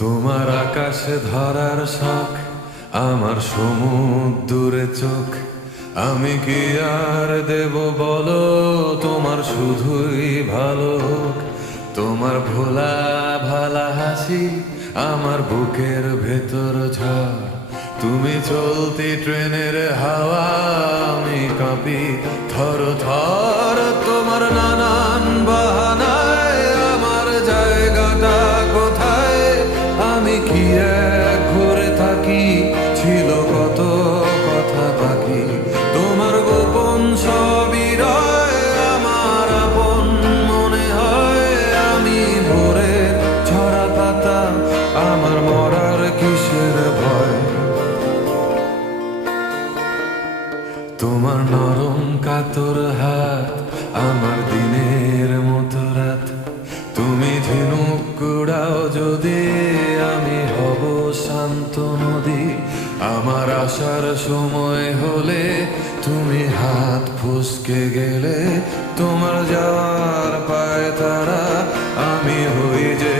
তোমার আকাশে ধরার শখ, আমার সমুদ্রে চোখ। আমি কি আর দেব বলো, তোমার শুধুই ভালো হোক। তোমার ভোলা ভালা হাসি আমার বুকের ভেতর ঝড়। তুমি চলতি ট্রেনের হাওয়া, আমি কাঁপি থর থর। তোমার নানান বাহানায় আমার জায়গাটা কোথায়, আমি কি এক ঘুরে থাকি, ছিল কত কথা বাকি। তোমার গোপন সবই রয় আমার আপন মনে হয়, আমি ভোরে ঝরা পাতা, আমার মরার কিসের ভয়। তোমার নরম কাতর হাত আমার দিনের মতো রাত। তুমি ঝিনুক কুড়াও যদি, আমি হব শান্ত নদী। আমার আসার সময় হলে তুমি হাত ফসকে গেলে, তোমার যাওয়ার পায় তারা, আমি হই যে